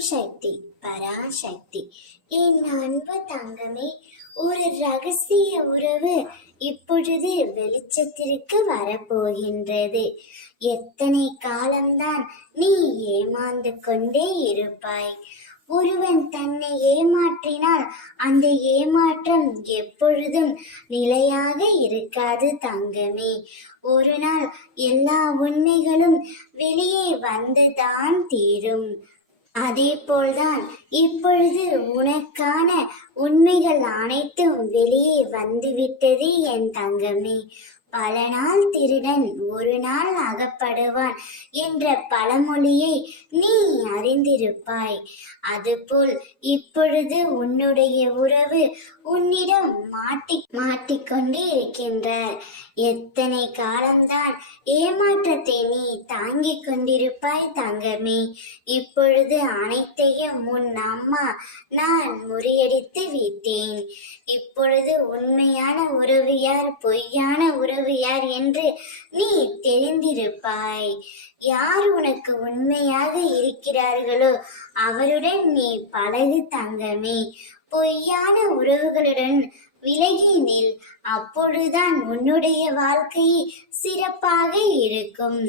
சக்தி பராசக்தி. என் அன்பு தங்கமே, ஒரு ரகசிய உறவு இப்பொழுது வெளிச்சத்திற்கு வரப்போகின்றது. எத்தனை காலம்தான் நீ ஏமாந்து கொண்டே இருப்பாய்? ஒருவன் தன்னை ஏமாற்றினால் அந்த ஏமாற்றம் எப்பொழுதும் நிலையாக இருக்காது தங்கமே. ஒரு நாள் எல்லா உண்மைகளும் வெளியே வந்துதான் தீரும். அதே போல்தான் இப்பொழுது உனக்கான உண்மைகள் அனைத்தும் வெளியே வந்துவிட்டது என் தங்கமே. பல நாள் திருடன் ஒரு நாள் அகப்படுவான் என்ற பழமொழியை நீ அறிந்திருப்பாய். அதுபோல் இப்பொழுது உன்னுடைய உறவு உன்னிடம் மாட்டிக்கொண்டு இருக்கின்றார். எத்தனை காலம்தான் ஏமாற்றத்தை நீ தாங்கிக் கொண்டிருப்பாய் தங்கமே. இப்பொழுது அனைத்தையும் உன் அம்மா நான் முறியடித்து விட்டேன். இப்பொழுது உண்மையான உறவு யார், பொய்யான உறவு யார் என்று நீ தெரிந்திருப்பாய். யார் உனக்கு உண்மையாக இருக்கிறார்களோ அவருடன் நீ பழகு தங்கமே. பொய்யான உறவுகளுடன் விலகி நில். அப்பொழுதுதான் உன்னுடைய வாழ்க்கை சிறப்பாக இருக்கும்.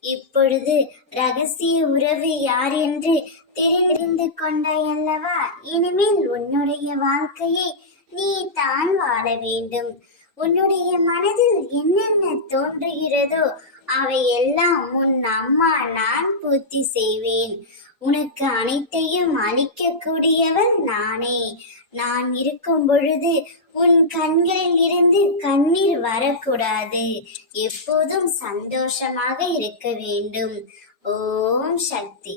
இப்பொழுது ரகசிய உறவு யார் என்று தெரிந்து கொண்டாய் அல்லவா? இனிமேல் உன்னுடைய வாழ்க்கையை நீ தான் வாழ வேண்டும். உன்னுடைய மனதில் என்னென்ன தோன்றுகிறதோ அவை எல்லாம் உன் அம்மா நான் பூர்த்தி செய்வேன். உனக்கு அனைத்தையும் அளிக்கக்கூடியவள் நானே. நான் இருக்கும் பொழுது உன் கண்களில் இருந்து கண்ணீர் வரக்கூடாது. எப்போதும் சந்தோஷமாக இருக்க வேண்டும். ஓம் சக்தி.